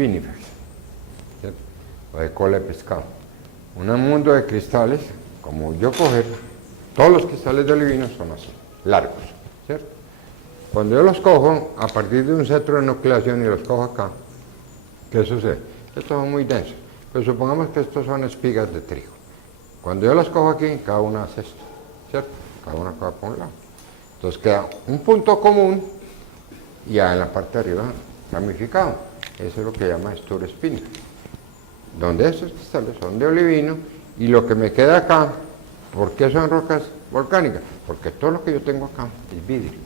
spinifex, ¿cierto? O de cola de pescado. Un mundo de cristales, como yo coger, todos los cristales de olivino son así, largos, ¿cierto? Cuando yo los cojo, a partir de un centro de nucleación y los cojo acá, ¿qué sucede? Estos son muy densos, pero supongamos que estos son espigas de trigo. Cuando yo las cojo aquí, cada una hace esto, ¿cierto? Cada una coge por un lado. Entonces queda un punto común y ya en la parte de arriba ramificado. Eso es lo que llama Stur spinifex, donde estos cristales son de olivino y lo que me queda acá, ¿por qué son rocas volcánicas? Porque todo lo que yo tengo acá es vidrio.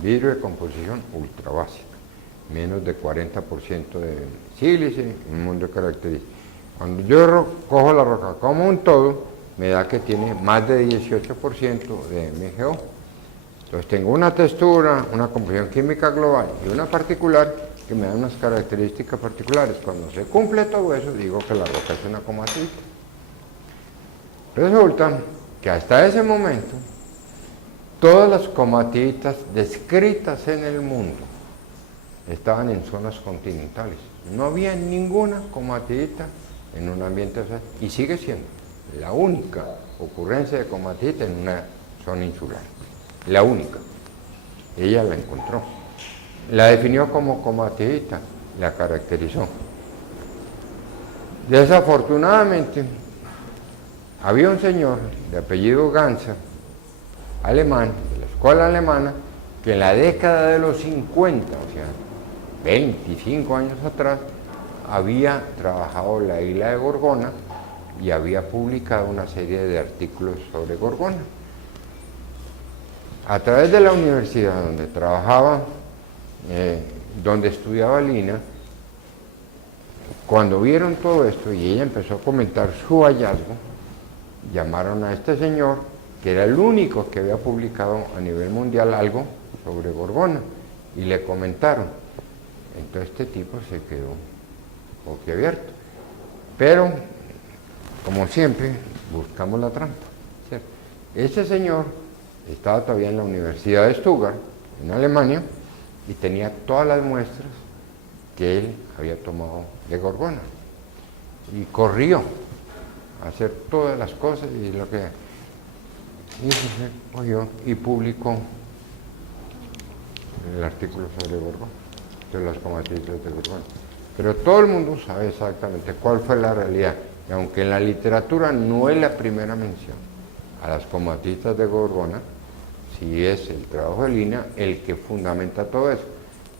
Vidrio de composición ultra básica, menos de 40% de sílice, un mundo de características. Cuando yo cojo la roca como un todo, me da que tiene más de 18% de MgO. Entonces tengo una textura, una composición química global y una particular que me dan unas características particulares. Cuando se cumple todo eso, digo que la roca es una comatita. Resulta que hasta ese momento, todas las comatitas descritas en el mundo estaban en zonas continentales. No había ninguna comatita en un ambiente oceánico y sigue siendo la única ocurrencia de comatita en una zona insular. La única. Ella la encontró. La definió como comatita, la caracterizó. Desafortunadamente, había un señor de apellido Ganser, alemán, de la escuela alemana, que en la década de los 50, o sea, 25 años atrás, había trabajado la isla de Gorgona y había publicado una serie de artículos sobre Gorgona. A través de la universidad donde trabajaba, donde estudiaba Lina, cuando vieron todo esto y ella empezó a comentar su hallazgo, llamaron a este señor, que era el único que había publicado a nivel mundial algo sobre Gorgona, y le comentaron. Entonces este tipo se quedó boquiabierto. Pero, como siempre, buscamos la trampa, ¿cierto? Ese señor estaba todavía en la Universidad de Stuttgart, en Alemania, y tenía todas las muestras que él había tomado de Gorgona. Y corrió a hacer todas las cosas y lo que cogió y publicó el artículo sobre Gorgona, de las comatitas de Gorgona. Pero todo el mundo sabe exactamente cuál fue la realidad, y aunque en la literatura no es la primera mención a las comatitas de Gorgona, sí es el trabajo de Lina el que fundamenta todo eso,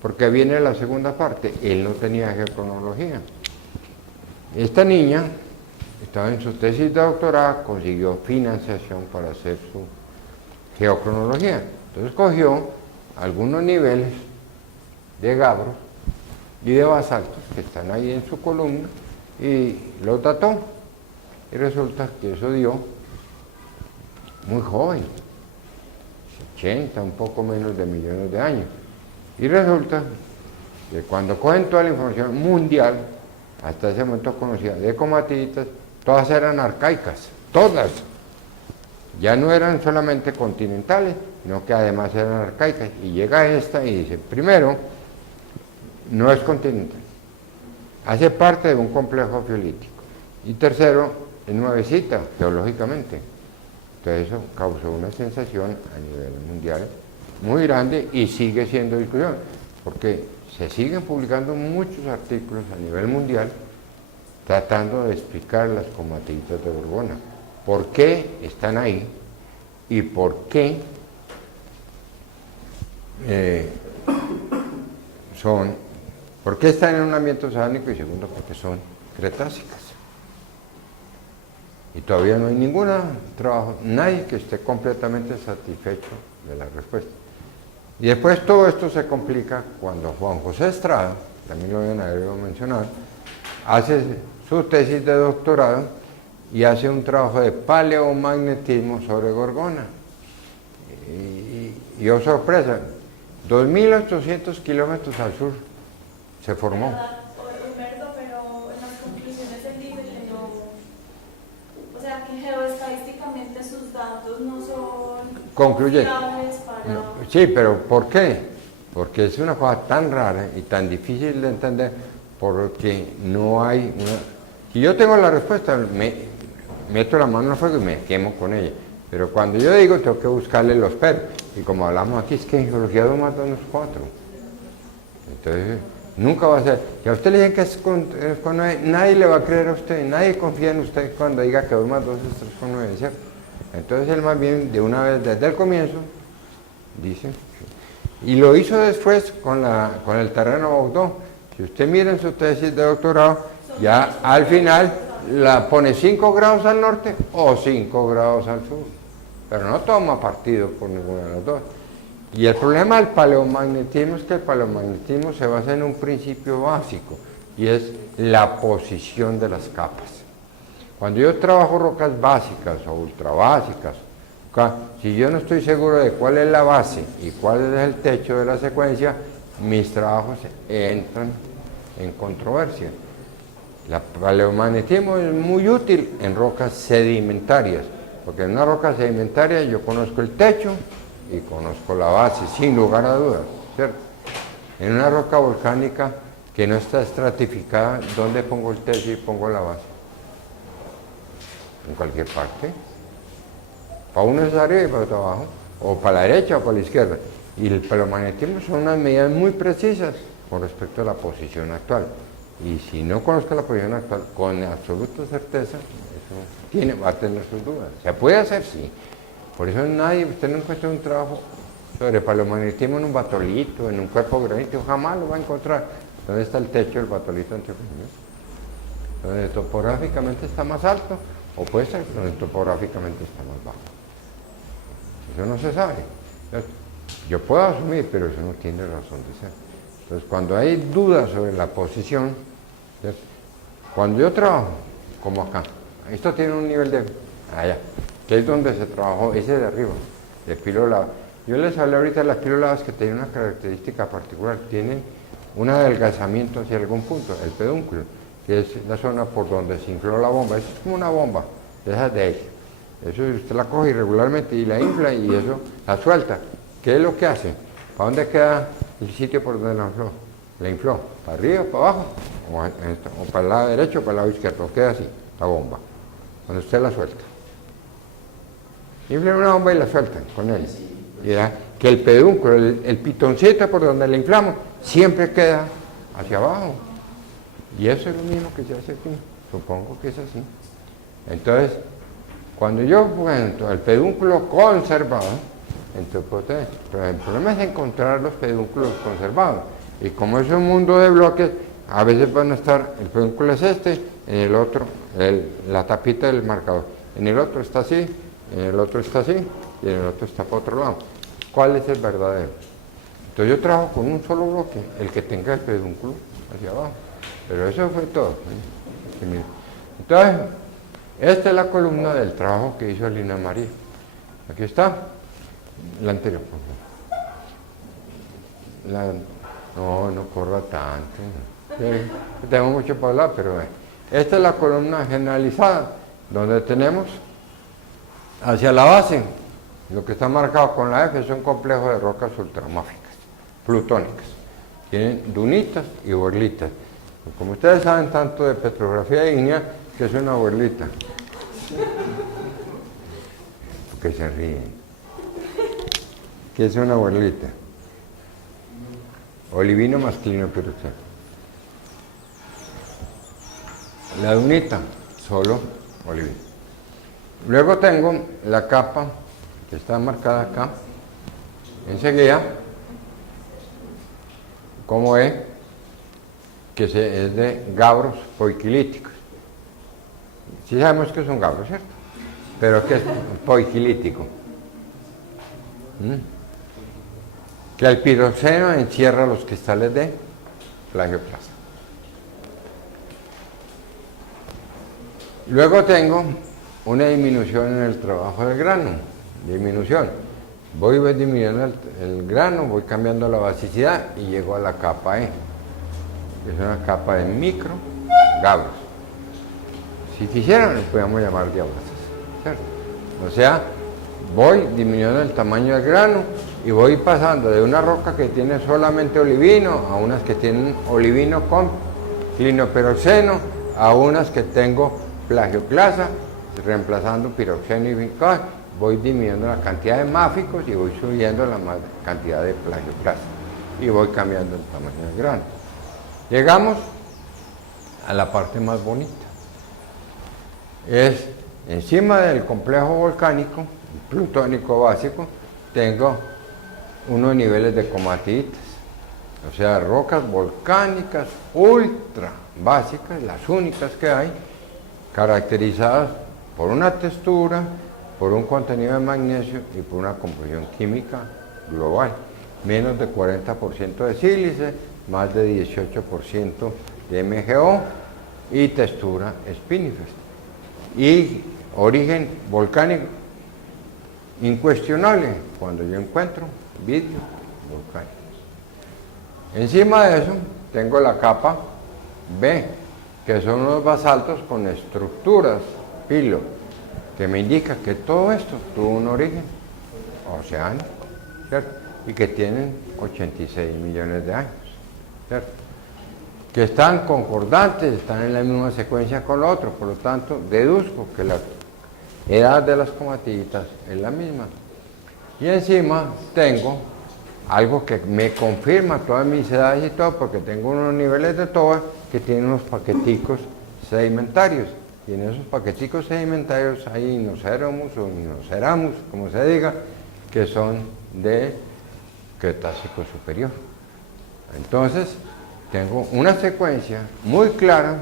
porque viene la segunda parte. Él no tenía geocronología. Esta niña estaba en su tesis de doctorado, consiguió financiación para hacer su geocronología. Entonces cogió algunos niveles de gabros y de basaltos que están ahí en su columna y los dató. Y resulta que eso dio muy joven, 80, un poco menos de millones de años. Y resulta que cuando cogen toda la información mundial, hasta ese momento conocida de comatitas, todas eran arcaicas, todas. Ya no eran solamente continentales, sino que además eran arcaicas. Y llega esta y dice, primero, no es continental, hace parte de un complejo geolítico. Y tercero, es nuevecita geológicamente. Entonces eso causó una sensación a nivel mundial muy grande y sigue siendo discusión, porque se siguen publicando muchos artículos a nivel mundial tratando de explicar las comatitas de Gorgona, por qué están ahí y por qué están en un ambiente oceánico, y segundo, porque son cretácicas. Y todavía no hay ningún trabajo, nadie que esté completamente satisfecho de la respuesta. Y después todo esto se complica cuando Juan José Estrada, también lo habían debido mencionar, hace su tesis de doctorado y hace un trabajo de paleomagnetismo sobre Gorgona. Y oh sorpresa, 2.800 kilómetros al sur se formó. Humberto, pero en las conclusiones él dice que no, o sea, que geoestadísticamente sus datos no son concluyentes fiables para... No, sí, pero ¿por qué? porque es una cosa tan rara y tan difícil de entender, porque no hay una... Si yo tengo la respuesta, meto la mano al fuego y me quemo con ella. Pero cuando yo digo, tengo que buscarle los peros. Y como hablamos aquí, es que en geología 2 más 2 no es 4. Entonces, nunca va a ser. Si a usted le dicen que es con 9, nadie le va a creer a usted, nadie confía en usted cuando diga que 2 más 2 es 3,9, ¿cierto? Entonces, él más bien, de una vez, desde el comienzo, dice. Y lo hizo después con el terreno Baudot. Si usted mira en su tesis de doctorado, ya al final la pone 5 grados al norte o 5 grados al sur. Pero no toma partido por ninguna de las dos. Y el problema del paleomagnetismo es que el paleomagnetismo se basa en un principio básico, y es la posición de las capas. Cuando yo trabajo rocas básicas o ultrabásicas, si yo no estoy seguro de cuál es la base y cuál es el techo de la secuencia, mis trabajos entran en controversia. El paleomagnetismo es muy útil en rocas sedimentarias, porque en una roca sedimentaria yo conozco el techo y conozco la base, sin lugar a dudas, ¿cierto? En una roca volcánica que no está estratificada, ¿dónde pongo el techo y pongo la base? En cualquier parte. Para uno es arriba y para otro abajo, o para la derecha o para la izquierda. Y el paleomagnetismo son unas medidas muy precisas con respecto a la posición actual. Y si no conozco la posición actual, con absoluta certeza, eso va a tener sus dudas. ¿Se puede hacer? Sí. Por eso usted no encuentra un trabajo sobre paleomagnetismo en un batolito, en un cuerpo granítico, jamás lo va a encontrar. ¿Dónde está el techo del batolito antioqueño? Donde topográficamente está más alto, o puede ser donde topográficamente está más bajo. Eso no se sabe. Yo puedo asumir, pero eso no tiene razón de ser. Entonces, cuando hay dudas sobre la posición, ¿cierto? Cuando yo trabajo, como acá, esto tiene un nivel de... allá, que es donde se trabajó, ese de arriba, de pilolava. Yo les hablé ahorita de las pilolavas que tienen una característica particular, tienen un adelgazamiento hacia algún punto, el pedúnculo, que es la zona por donde se infló la bomba. Eso es como una bomba, de esas de ahí. Eso usted la coge irregularmente y la infla y eso la suelta. ¿Qué es lo que hace? ¿Para dónde queda el sitio por donde la infló? ¿La infló? ¿Para arriba, para abajo? ¿O para el lado derecho o para el lado izquierdo? Queda así, la bomba, cuando usted la suelta. Inflan una bomba y la sueltan con él. Y ya, que el pedúnculo, el pitoncito por donde la inflamos, siempre queda hacia abajo. Y eso es lo mismo que se hace aquí. Supongo que es así. Entonces, cuando yo cuento el pedúnculo conservado, entonces, pero el problema es encontrar los pedúnculos conservados. Y como es un mundo de bloques, a veces van a estar, el pedúnculo es este, en el otro, la tapita del marcador. En el otro está así, en el otro está así, y en el otro está para otro lado. ¿Cuál es el verdadero? Entonces yo trabajo con un solo bloque, el que tenga el pedúnculo hacia abajo. Pero eso fue todo. Entonces, esta es la columna del trabajo que hizo Lina María. Aquí está. La anterior, por favor. No corra tanto. Sí, tengo mucho para hablar, pero esta es la columna generalizada, donde tenemos hacia la base, lo que está marcado con la F es un complejo de rocas ultramáficas, plutónicas. Tienen dunitas y borlitas. Como ustedes saben tanto de petrografía ígnea, que es una borlita. Porque se ríen. ¿Qué es una borlita? Olivino masculino piroxeno. La dunita, solo olivino. Luego tengo la capa que está marcada acá, enseguida, como es, que es de gabros poiquilíticos. Sí sabemos que son gabros, ¿cierto? Pero que es poiquilítico. Que el piroxeno encierra los cristales de plagioplasta. Luego tengo una disminución en el trabajo del grano, disminución. Voy disminuyendo el grano, voy cambiando la basicidad y llego a la capa E, que es una capa de micro gabros. Si quisieran, les podríamos llamar diabases, ¿cierto? O sea, voy disminuyendo el tamaño del grano y voy pasando de una roca que tiene solamente olivino a unas que tienen olivino con clinopiroxeno, a unas que tengo plagioclasa, reemplazando piroxeno y vincal. Voy disminuyendo la cantidad de máficos y voy subiendo la cantidad de plagioclasa y voy cambiando el tamaño del grano. Llegamos a la parte más bonita. Es encima del complejo volcánico plutónico básico, tengo unos niveles de comatitas, o sea, rocas volcánicas ultra básicas, las únicas que hay, caracterizadas por una textura, por un contenido de magnesio y por una composición química global. Menos de 40% de sílice, más de 18% de MgO y textura spinifex. Y origen volcánico incuestionable cuando yo encuentro vidrio volcánico. Encima de eso tengo la capa B, que son unos basaltos con estructuras filo, que me indica que todo esto tuvo un origen oceánico, ¿cierto? Y que tienen 86 millones de años, ¿cierto? Que están concordantes, están en la misma secuencia con lo otro, por lo tanto deduzco que la edad de las comatillitas es la misma. Y encima tengo algo que me confirma todas mis edades y todo, porque tengo unos niveles de TOA que tienen unos paqueticos sedimentarios. Y en esos paqueticos sedimentarios hay inoceromus o inoceramus, como se diga, que son de Cretácico superior. Entonces, tengo una secuencia muy clara,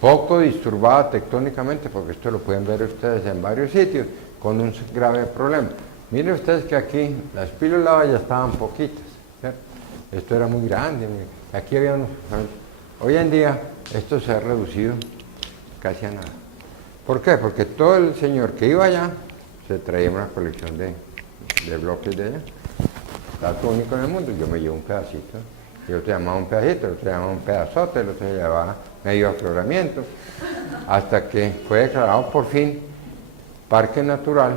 poco disturbada tectónicamente, porque esto lo pueden ver ustedes en varios sitios, con un grave problema. Miren ustedes que aquí las pilolavas ya estaban poquitas, ¿cierto? Esto era muy grande, aquí había unos... Hoy en día esto se ha reducido casi a nada. ¿Por qué? Porque todo el señor que iba allá se traía una colección de bloques de allá. Dato único en el mundo, yo me llevo un pedacito, y otro llamaba un pedacito, el otro llamaba un pedazote, el otro llevaba medio afloramiento, hasta que fue declarado por fin parque natural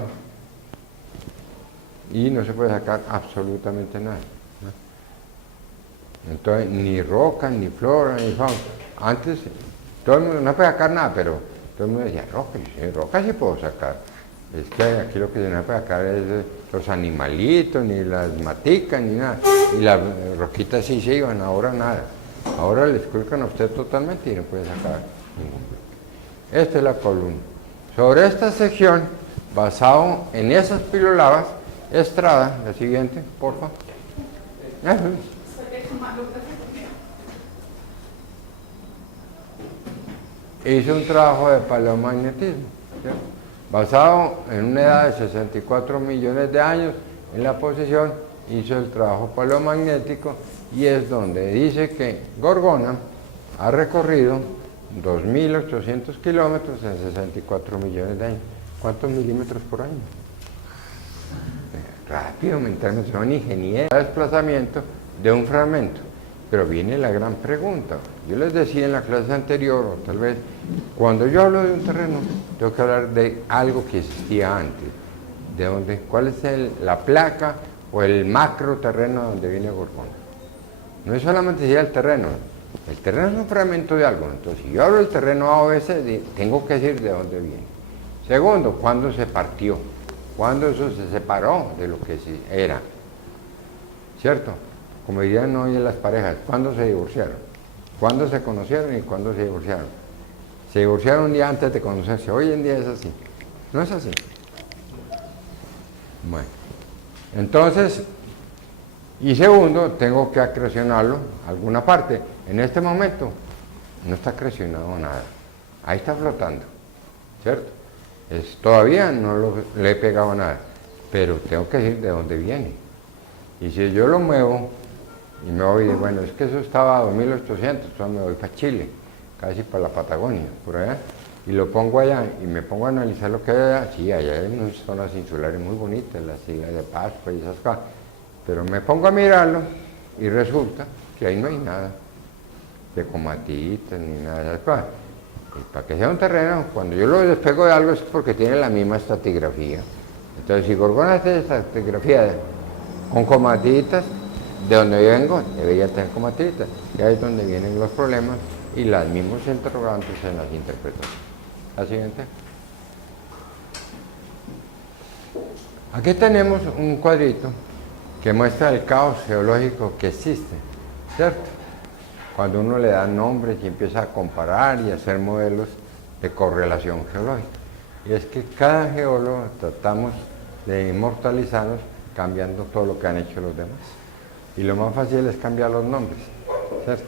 y no se puede sacar absolutamente nada, ¿no? Entonces, ni roca, ni flora, ni fauna. Antes, todo el mundo no puede sacar nada, pero todo el mundo decía, roca, sí, roca sí puedo sacar. Es que aquí lo que se no puede sacar es los animalitos, ni las maticas, ni nada. Y las roquitas sí se iban, ahora nada. Ahora les esculcan a usted totalmente y no puede sacar ningún bloque. Esta es la columna. Sobre esta sección, basado en esas pilolavas, Estrada, la siguiente, por favor. Hizo un trabajo de paleomagnetismo, ¿cierto? Basado en una edad de 64 millones de años en la posición, hizo el trabajo paleomagnético y es donde dice que Gorgona ha recorrido 2.800 kilómetros en 64 millones de años. ¿Cuántos milímetros por año? Rápido, mentalmente, son ingenieros de desplazamiento de un fragmento. Pero viene la gran pregunta. Yo les decía en la clase anterior, o tal vez, cuando yo hablo de un terreno, tengo que hablar de algo que existía antes. ¿De dónde? ¿Cuál es la placa o el macro terreno donde viene Gorgona? No es solamente decir el terreno es un fragmento de algo. Entonces, si yo hablo del terreno A o B, tengo que decir de dónde viene. Segundo, ¿cuándo se partió? ¿Cuándo eso se separó de lo que era? ¿Cierto? Como dirían hoy en las parejas, ¿cuándo se divorciaron? ¿Cuándo se conocieron y cuándo se divorciaron? Se divorciaron un día antes de conocerse. Hoy en día es así. ¿No es así? Bueno. Entonces, y segundo, tengo que acrecionarlo a alguna parte. En este momento no está acrecionado nada. Ahí está flotando. ¿Cierto? Todavía no le he pegado nada. Pero tengo que decir de dónde viene. Y si yo lo muevo y me voy, bueno, es que eso estaba a 2.800, entonces me voy para Chile, casi para la Patagonia, por allá, y lo pongo allá y me pongo a analizar lo que hay allá. Sí, allá hay unas zonas insulares muy bonitas, las islas de Pascua y esas cosas, pero me pongo a mirarlo y resulta que ahí no hay nada de comatitas ni nada de esas cosas. Y para que sea un terreno, cuando yo lo despego de algo es porque tiene la misma estratigrafía Entonces, si Gorgona hace estratigrafía con comatitas, de donde yo vengo, debería tener comatitas. Y ahí es donde vienen los problemas y los mismos interrogantes en las interpretaciones. La siguiente. Aquí tenemos un cuadrito que muestra el caos geológico que existe, ¿cierto? Cuando uno le da nombres y empieza a comparar y hacer modelos de correlación geológica. Y es que cada geólogo tratamos de inmortalizarnos cambiando todo lo que han hecho los demás. Y lo más fácil es cambiar los nombres, ¿cierto?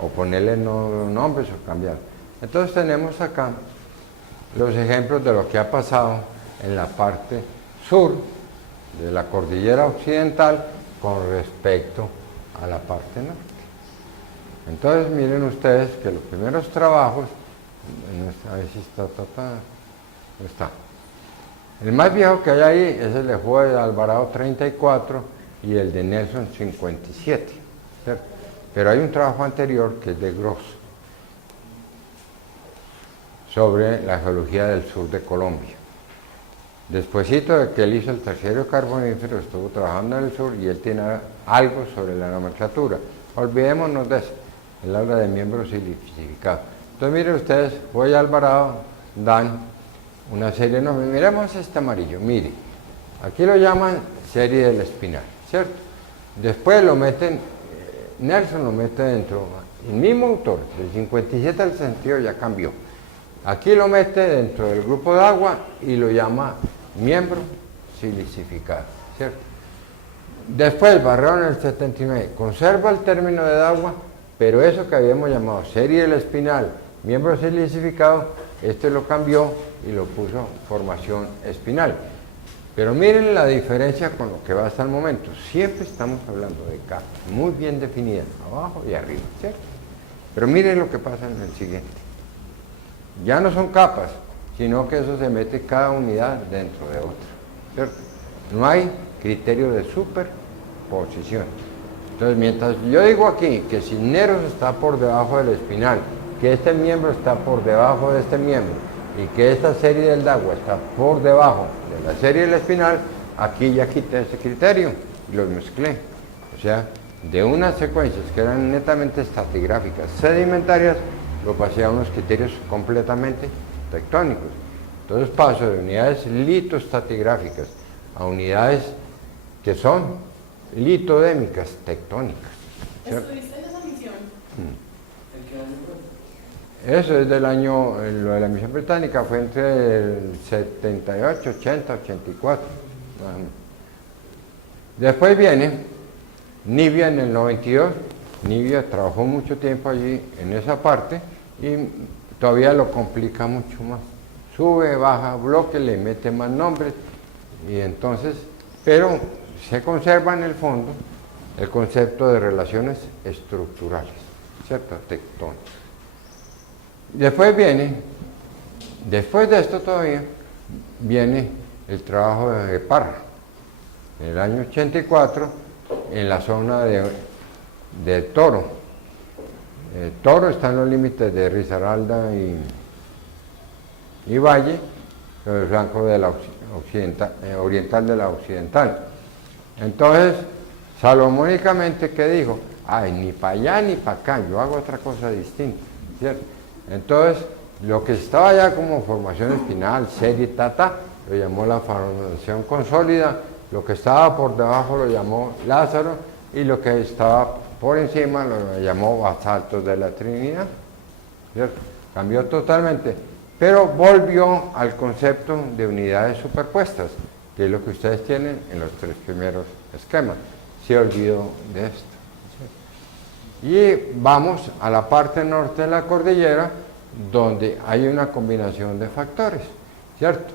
O ponerle nombres o cambiar. Entonces tenemos acá los ejemplos de lo que ha pasado en la parte sur de la cordillera occidental con respecto a la parte norte. Entonces miren ustedes que los primeros trabajos, a ver si no está. El más viejo que hay ahí es el de Juárez de Alvarado 34 y el de Nelson 57, ¿cierto? Pero hay un trabajo anterior que es de Gross sobre la geología del sur de Colombia. Despuésito de que él hizo el terciario carbonífero, estuvo trabajando en el sur y él tiene algo sobre la nomenclatura. Olvidémonos de eso. Él habla de miembros silicificados. Entonces miren ustedes, Juárez y Alvarado dan una serie de nombres. Miremos este amarillo, mire. Aquí lo llaman serie del espinal, ¿cierto? Después lo meten, Nelson lo mete dentro, el mismo autor, del 57 al sentido ya cambió. Aquí lo mete dentro del grupo de agua y lo llama miembro silicificado, ¿cierto? Después, Barrón en el 79, conserva el término de agua, pero eso que habíamos llamado serie del espinal, miembro silicificado, este lo cambió y lo puso formación espinal. Pero miren la diferencia con lo que va hasta el momento. Siempre estamos hablando de capas muy bien definidas, abajo y arriba, ¿cierto? Pero miren lo que pasa en el siguiente. Ya no son capas, sino que eso se mete cada unidad dentro de otra, ¿cierto? No hay criterio de superposición. Entonces, mientras yo digo aquí que Cisneros está por debajo del espinal, que este miembro está por debajo de este miembro, y que esta serie del agua está por debajo de la serie del espinal, aquí ya quité ese criterio y los mezclé. O sea, de unas secuencias que eran netamente estratigráficas, sedimentarias, lo pasé a unos criterios completamente tectónicos. Entonces paso de unidades litoestratigráficas a unidades que son litodémicas, tectónicas, ¿cierto? ¿Estuviste en esa misión? Eso es del año, lo de la misión británica fue entre el 78, 80, 84. Después viene Nibia en el 92. Nibia trabajó mucho tiempo allí en esa parte y todavía lo complica mucho más. Sube, baja, bloque, le mete más nombres y entonces, pero se conserva en el fondo el concepto de relaciones estructurales, ¿cierto? Tectónicas. Después de esto todavía, viene el trabajo de Parra, en el año 84, en la zona de Toro. Toro está en los límites de Risaralda y Valle, sobre el flanco de la oriental de la occidental. Entonces, salomónicamente, ¿qué dijo? Ay, ni para allá ni para acá, yo hago otra cosa distinta, ¿cierto? Entonces, lo que estaba ya como formación espinal, serie, lo llamó la formación consólida, lo que estaba por debajo lo llamó Lázaro, y lo que estaba por encima lo llamó basaltos de la Trinidad, ¿cierto? Cambió totalmente, pero volvió al concepto de unidades superpuestas, que es lo que ustedes tienen en los tres primeros esquemas. Se olvidó de esto. Y vamos a la parte norte de la cordillera, donde hay una combinación de factores, ¿cierto?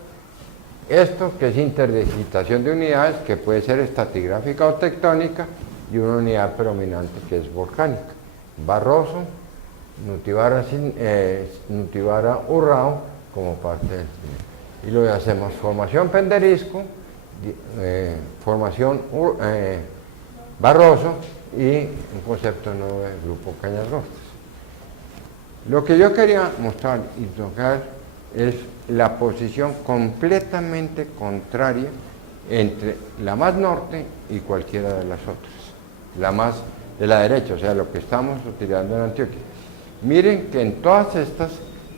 Esto que es interdigitación de unidades, que puede ser estratigráfica o tectónica, y una unidad predominante que es volcánica. Barroso, Nutibara Urrao, como parte del... Y luego hacemos formación Penderisco, formación Barroso, y un concepto nuevo del grupo Cañas Rosas. Lo que yo quería mostrar y tocar es la posición completamente contraria entre la más norte y cualquiera de las otras. La más de la derecha, o sea, lo que estamos utilizando en Antioquia. Miren que en todas estas,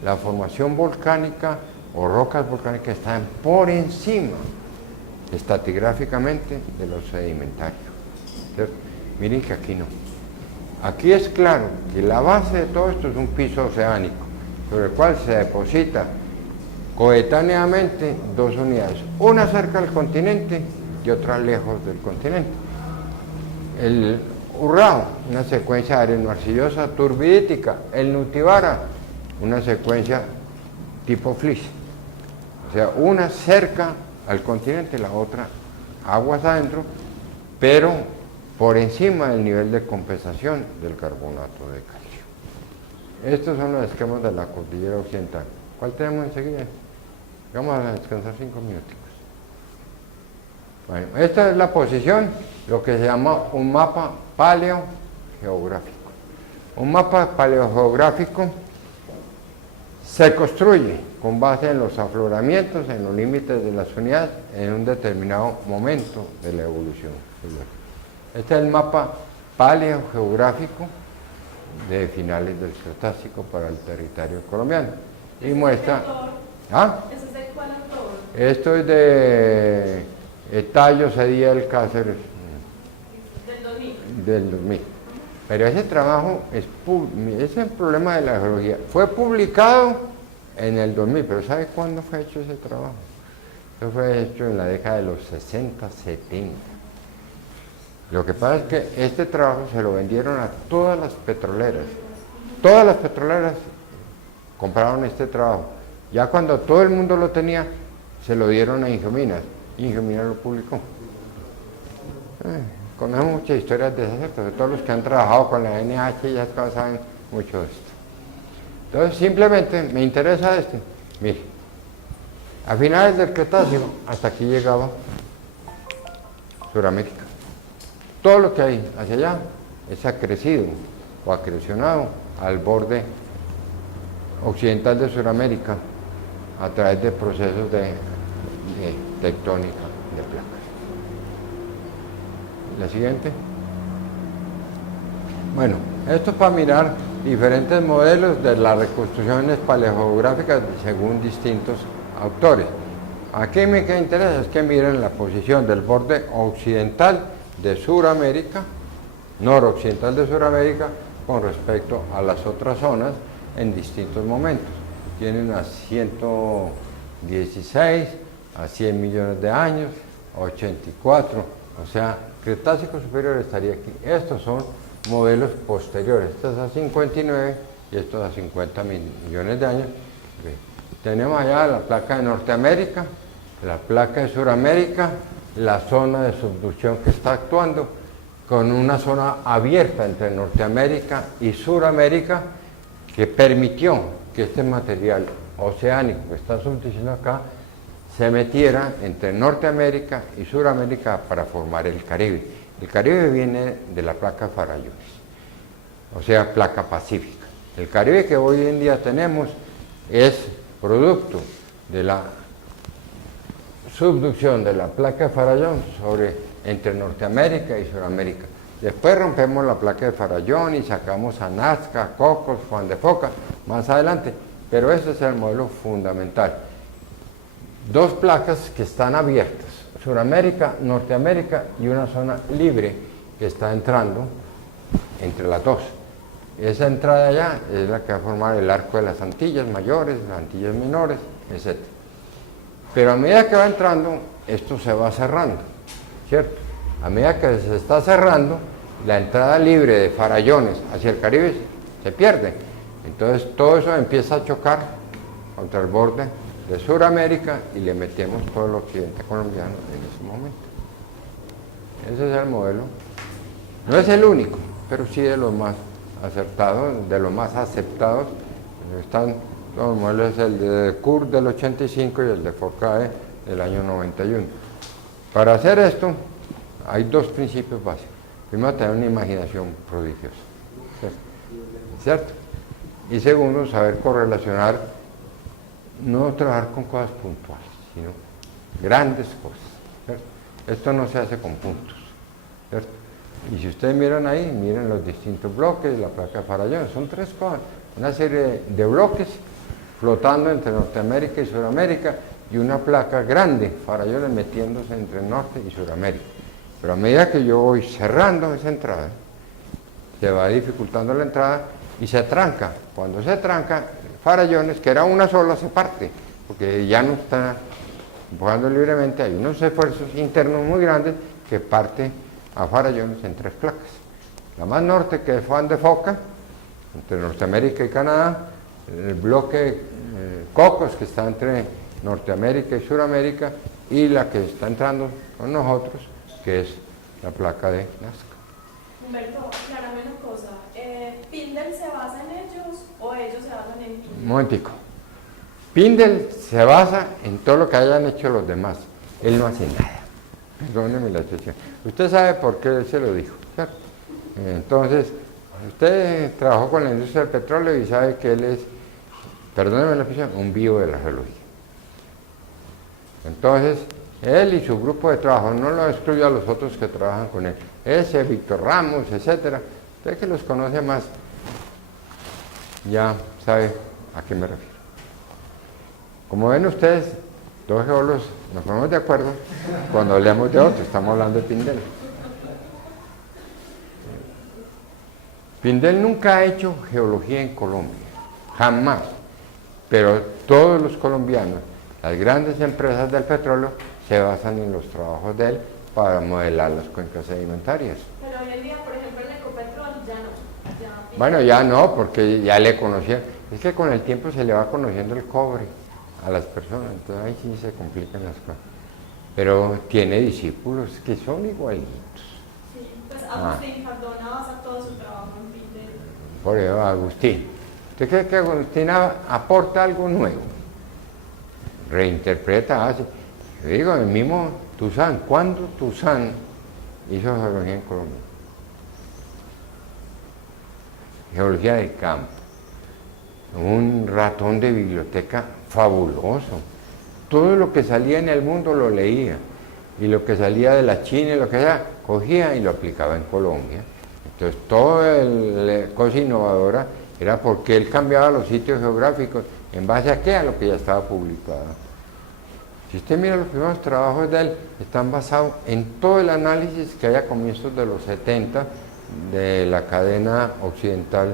la formación volcánica o rocas volcánicas están por encima, estratigráficamente, de los sedimentarios, ¿cierto? Miren que aquí no. Aquí es claro que la base de todo esto es un piso oceánico, sobre el cual se deposita coetáneamente dos unidades, una cerca del continente y otra lejos del continente. El Urrao, una secuencia areno-arcillosa turbidítica; el Nutibara, una secuencia tipo flis, o sea, una cerca al continente, la otra aguas adentro, pero por encima del nivel de compensación del carbonato de calcio. Estos son los esquemas de la cordillera occidental. ¿Cuál tenemos enseguida? Vamos a descansar 5 minutos. Bueno, esta es la posición, lo que se llama un mapa paleogeográfico. Un mapa paleogeográfico se construye con base en los afloramientos, en los límites de las unidades, en un determinado momento de la evolución. Este es el mapa paleogeográfico de finales del Cretácico para el territorio colombiano. Y muestra... ¿Ah? ¿Eso es de cuál autor? Esto es de Tallo Cediel Cáceres. Del 2000. Del 2000. Pero ese trabajo, ese es el problema de la geología. Fue publicado en el 2000, pero ¿sabe cuándo fue hecho ese trabajo? Eso fue hecho en la década de los 60, 70. Lo que pasa es que este trabajo se lo vendieron a todas las petroleras. Todas las petroleras compraron este trabajo. Ya cuando todo el mundo lo tenía, se lo dieron a Ingeominas. Y Ingeominas lo publicó. Conocemos muchas historias de esas, de todos los que han trabajado con la NH ya saben mucho de esto. Entonces, simplemente me interesa este. Mire, a finales del Cretácico, hasta aquí llegaba Sudamérica. Todo lo que hay hacia allá es acrecido o acrecionado al borde occidental de Sudamérica a través de procesos de tectónica de placas. La siguiente. Bueno, esto es para mirar diferentes modelos de las reconstrucciones paleogeográficas según distintos autores. Aquí me que interesa es que miren la posición del borde occidental de Sudamérica, noroccidental de Sudamérica, con respecto a las otras zonas en distintos momentos. Tienen a 116, a 100 millones de años, a 84, o sea, Cretácico superior estaría aquí. Estos son modelos posteriores, estos a 59 y estos a 50 millones de años. Tenemos allá la placa de Norteamérica, la placa de Sudamérica, la zona de subducción que está actuando, con una zona abierta entre Norteamérica y Sudamérica que permitió que este material oceánico que está subduciendo acá se metiera entre Norteamérica y Sudamérica para formar el Caribe. El Caribe viene de la placa Farallones, o sea, placa pacífica. El Caribe que hoy en día tenemos es producto de la subducción de la placa de Farallón entre Norteamérica y Sudamérica. Después rompemos la placa de Farallón y sacamos a Nazca, Cocos, Juan de Foca, más adelante. Pero ese es el modelo fundamental. Dos placas que están abiertas, Sudamérica, Norteamérica, y una zona libre que está entrando entre las dos. Esa entrada allá es la que va a formar el arco de las Antillas mayores, las Antillas menores, etc. Pero a medida que va entrando, esto se va cerrando, ¿cierto? A medida que se está cerrando, la entrada libre de Farallones hacia el Caribe se pierde. Entonces todo eso empieza a chocar contra el borde de Sudamérica y le metemos todo el occidente colombiano en ese momento. Ese es el modelo. No es el único, pero sí de los más acertados, de los más aceptados. Están los modelos, el de Kurt del 85 y el de Fourcade del año 91. Para hacer esto hay dos principios básicos. Primero, tener una imaginación prodigiosa, ¿cierto? Y segundo, saber correlacionar no trabajar con cosas puntuales, sino grandes cosas, ¿cierto? Esto no se hace con puntos, ¿cierto? Y si ustedes miran ahí, miren los distintos bloques, la placa de Farallón, son tres cosas, una serie de bloques flotando entre Norteamérica y Sudamérica y una placa grande, Farallones metiéndose entre Norte y Sudamérica. Pero a medida que yo voy cerrando esa entrada, se va dificultando la entrada y se tranca. Cuando se tranca, Farallones, que era una sola, se parte, porque ya no está empujando libremente, hay unos esfuerzos internos muy grandes que parte a Farallones en tres placas. La más norte, que es Juan de Foca, entre Norteamérica y Canadá, el bloque Cocos, que está entre Norteamérica y Sudamérica, y la que está entrando con nosotros, que es la placa de Nazca. Humberto, aclárame una cosa, ¿Pindel se basa en ellos o ellos se basan en Pindel? Un momentico. Pindel se basa en todo lo que hayan hecho los demás. Él no hace nada. Perdóneme la expresión. Usted sabe por qué él se lo dijo, ¿cierto? Entonces, usted trabajó con la industria del petróleo y sabe que él es, perdóneme la expresión, un vivo de la geología. Entonces, él y su grupo de trabajo, no lo excluyo a los otros que trabajan con él, ese, Víctor Ramos, etcétera, usted que los conoce más, ya sabe a qué me refiero. Como ven ustedes, dos geólogos nos ponemos de acuerdo cuando hablamos de otro, estamos hablando de Pindel. Pindel nunca ha hecho geología en Colombia, jamás, pero todos los colombianos, las grandes empresas del petróleo, se basan en los trabajos de él para modelar las cuencas sedimentarias. Pero hoy en día, por ejemplo, en Ecopetrol ya no. Ya Bueno, ya no, porque ya le conocía. Es que con el tiempo se le va conociendo el cobre a las personas, entonces ahí sí se complican las cosas. Pero tiene discípulos que son igualitos. Sí, pues Agustín Cardona basa todo su trabajo en Pindel. Por eso, Agustín. ¿Usted cree que Agustín aporta algo nuevo? Reinterpreta, hace. Yo digo, el mismo Toussaint. ¿Cuándo Toussaint hizo geología en Colombia? Geología del campo. Un ratón de biblioteca fabuloso. Todo lo que salía en el mundo lo leía. Y lo que salía de la China y lo que sea, cogía y lo aplicaba en Colombia. Entonces, toda la cosa innovadora era porque él cambiaba los sitios geográficos en base a qué, a lo que ya estaba publicado. Si usted mira los primeros trabajos de él, están basados en todo el análisis que hay a comienzos de los 70 de la cadena occidental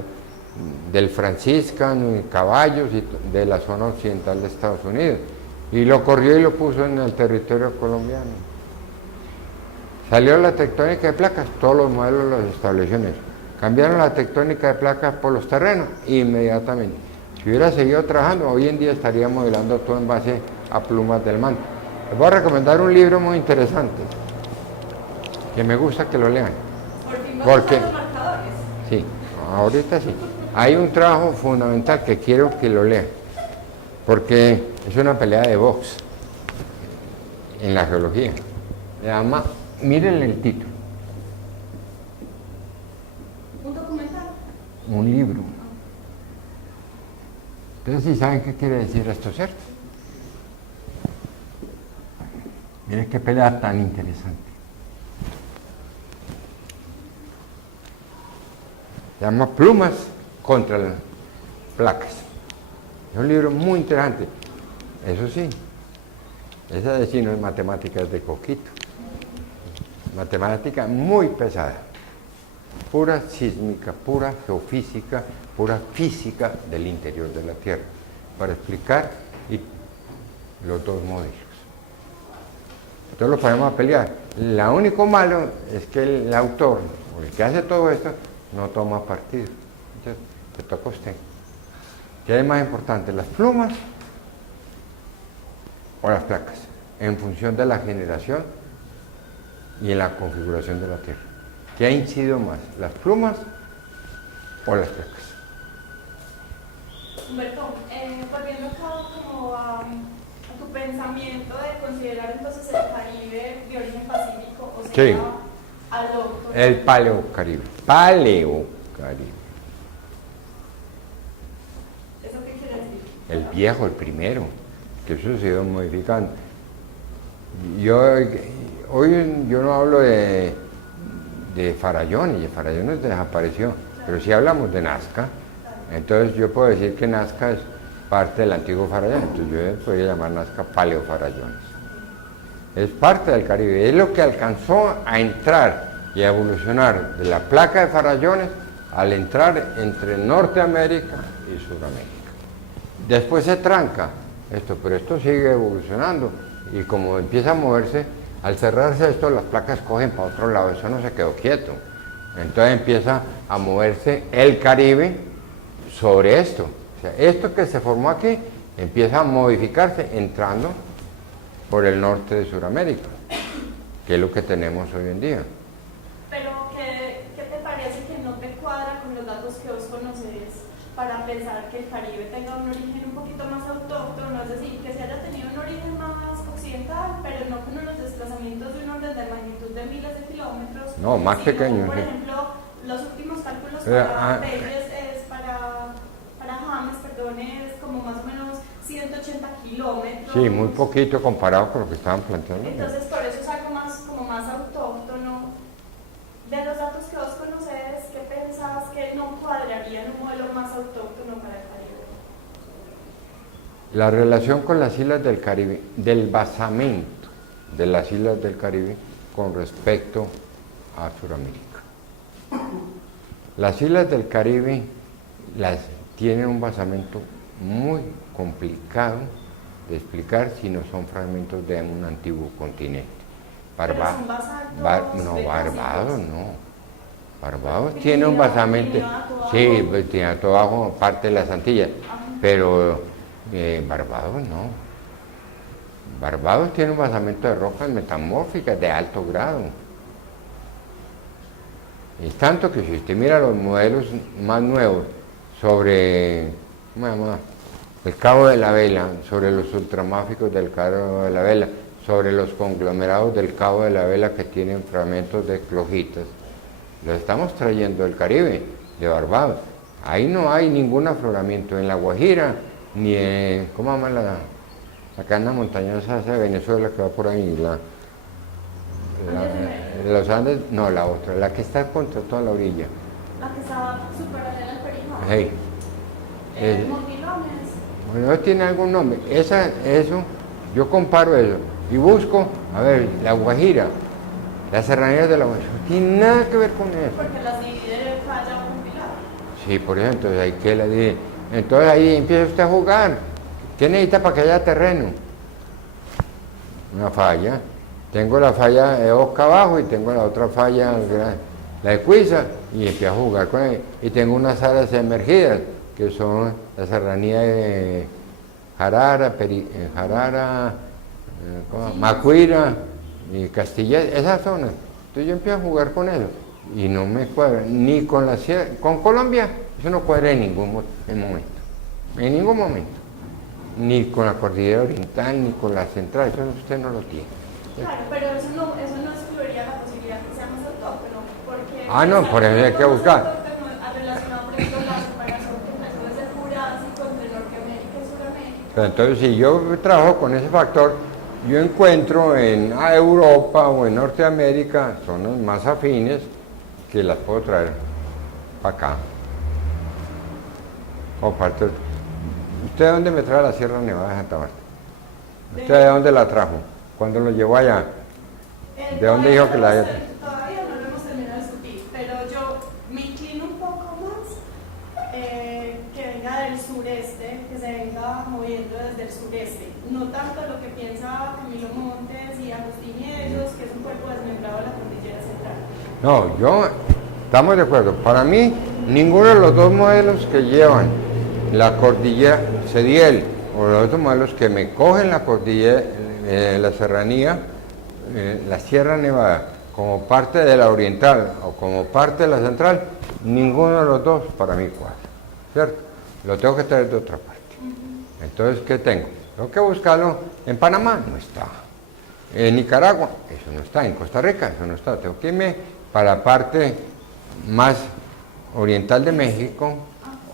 del Franciscan y Caballos y de la zona occidental de Estados Unidos. Y lo corrió y lo puso en el territorio colombiano. Salió la tectónica de placas, todos los modelos los estableció en eso. Cambiaron la tectónica de placas por los terrenos inmediatamente. Si hubiera seguido trabajando, hoy en día estaría modelando todo en base a plumas del manto. Les voy a recomendar un libro muy interesante, que me gusta que lo lean. Por fin Porque, los marcadores. sí, ahorita sí. Hay un trabajo fundamental que quiero que lo lean, porque es una pelea de box en la geología. Se llama, miren el título. ¿Un documental? Un libro. Ustedes sí saben qué quiere decir esto, ¿cierto? Miren qué pelea tan interesante. Se llama Plumas contra las placas. Es un libro muy interesante. Eso sí, esa de sí no es matemática, es de coquito. Matemática muy pesada. Pura sísmica, pura geofísica, pura física del interior de la Tierra, para explicar los dos modelos. Entonces lo ponemos a pelear. Lo único malo es que el autor, o el que hace todo esto, no toma partido. Entonces, te toca a usted. ¿Qué es más importante, las plumas o las placas? En función de la generación y en la configuración de la Tierra. ¿Qué ha incidido más, las plumas o las placas? Humberto, volviendo acá como a tu pensamiento de considerar entonces el Caribe de origen pacífico, o sea, Sí. alóctono. El Paleocaribe. Paleocaribe. ¿Eso qué quiere decir? el viejo, el primero, que eso se ha ido modificando. Hoy yo no hablo de Farallones, y Farallones desapareció, pero sí hablamos de Nazca. Entonces yo puedo decir que Nazca es parte del antiguo Farallones, entonces yo podría llamar Nazca Paleofarallones. Es parte del Caribe, es lo que alcanzó a entrar y a evolucionar de la placa de Farallones al entrar entre Norteamérica y Sudamérica. Después se tranca esto, pero esto sigue evolucionando y como empieza a moverse, al cerrarse esto las placas cogen para otro lado, eso no se quedó quieto. Entonces empieza a moverse el Caribe sobre esto. O sea, esto que se formó aquí empieza a modificarse entrando por el norte de Sudamérica, que es lo que tenemos hoy en día. Pero, ¿qué te parece que no te cuadra con los datos que vos conoces para pensar que el Caribe tenga un origen un poquito más autóctono? Es decir, que se haya tenido un origen más occidental, pero no con unos desplazamientos de un orden de magnitud de miles de kilómetros. No, más pequeños. Por ejemplo, los últimos cálculos para Reyes para James, perdón, es como más o menos 180 kilómetros. Sí, muy poquito comparado con lo que estaban planteando. Entonces, por eso es algo más, como más autóctono. De los datos que vos conoces, ¿qué pensás que no cuadraría en un modelo más autóctono para el Caribe? La relación con las islas del Caribe, del basamento de las islas del Caribe con respecto a Sudamérica. Las islas del Caribe tienen un basamento muy complicado de explicar si no son fragmentos de un antiguo continente. Barbados tiene un basamento, sí, pues tiene todo abajo, parte de las Antillas, pero Barbados no. Barbados tiene un basamento de rocas metamórficas de alto grado. Es tanto que si usted mira los modelos más nuevos sobre el Cabo de la Vela, sobre los ultramáficos del Cabo de la Vela, sobre los conglomerados del Cabo de la Vela que tienen fragmentos de clojitas, los estamos trayendo del Caribe, de Barbados. Ahí no hay ningún afloramiento en La Guajira, ni en, ¿cómo se llama la cadena montañosa de Venezuela que va por ahí? Los Andes, no, la otra, la que está contra toda la orilla. La que estaba súper allá en el Perijá. Hey. Motilones. Bueno, tiene algún nombre. Eso, yo comparo eso y busco, a ver, La Guajira, las serranías de La Guajira, no tiene nada que ver con eso. Porque las divide falla o un pilar. Sí, por eso, entonces hay que la divide. Entonces ahí empieza usted a jugar. ¿Qué necesita para que haya terreno? Una falla. Tengo la falla de Osca abajo y tengo la otra falla, la de Cuiza, y empiezo a jugar con ella. Y tengo unas áreas emergidas, que son la serranía de Jarara, Macuira y Castilla, esas zonas. Entonces yo empiezo a jugar con eso y no me cuadra, ni con la sierra, con Colombia, eso no cuadra en ningún momento, ni con la cordillera oriental, ni con la central, eso usted no lo tiene. Claro, pero eso no excluiría la posibilidad que sea más autóctono, porque... No, por eso hay que buscar. Ha relacionado, por ejemplo, la separación que empezó desde el Jurásico entre Norteamérica y Sudamérica. Pero entonces, si yo trabajo con ese factor, yo encuentro en Europa o en Norteamérica zonas más afines que las puedo traer para acá. ¿Usted de dónde me trae la Sierra Nevada de Santa Marta? ¿Usted de dónde la trajo? ¿Cuándo lo llevó allá? ¿De dónde dijo que la haya traído? Todavía no lo hemos terminado de discutir, pero yo me inclino un poco más que venga del sureste, que se venga moviendo desde el sureste. No tanto lo que piensa Camilo Montes y Agustín y ellos, que es un cuerpo desmembrado de la cordillera central. No, estamos de acuerdo. Para mí, ninguno de los dos modelos que llevan la cordillera Cediel o los otros modelos que me cogen la cordillera, la serranía, la Sierra Nevada, como parte de la oriental o como parte de la central, ninguno de los dos para mí cuadra, ¿cierto? Lo tengo que traer de otra parte. Entonces, ¿qué tengo? Tengo que buscarlo en Panamá, no está. En Nicaragua, eso no está. En Costa Rica, eso no está. Tengo que irme para la parte más oriental de México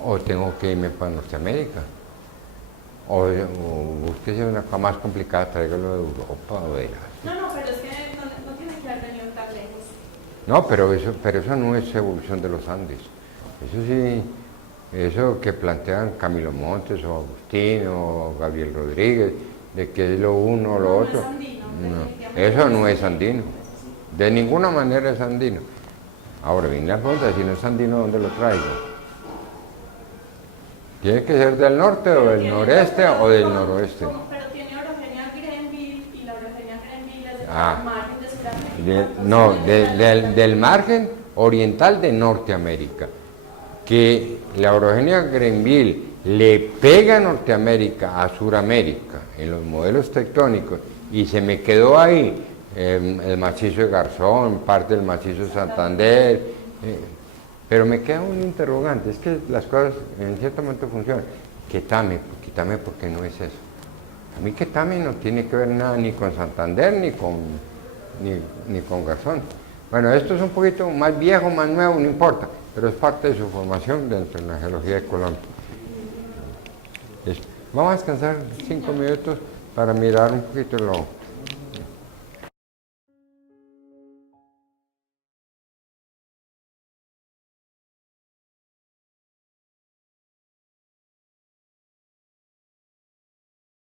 o tengo que irme para Norteamérica. O búsquese una cosa más complicada, tráigalo de Europa o de Asia. No, pero es que no tiene que haber venido tan lejos. No, pero eso no es evolución de los Andes. Eso sí, eso que plantean Camilo Montes o Agustín o Gabriel Rodríguez, de que es lo uno o lo otro. No es andino, No, eso no es andino. De ninguna manera es andino. Ahora, viene la pregunta, si no es andino, ¿dónde lo traigo? Tiene que ser del norte o del noreste o del noroeste. Pero tiene orogenia Grenville y la orogenia Grenville es Ah. del margen de Sudamérica. No, del margen oriental de Norteamérica. Que la orogenia Grenville le pega a Norteamérica, a Suramérica, en los modelos tectónicos, y se me quedó ahí el macizo de Garzón, parte del macizo de Santander, pero me queda un interrogante, es que las cosas en cierto momento funcionan. Quítame porque no es eso. A mí Quetame no tiene que ver nada ni con Santander ni con Garzón. Bueno, esto es un poquito más viejo, más nuevo, no importa, pero es parte de su formación dentro de la geología de Colombia. Vamos a descansar 5 minutos para mirar un poquito lo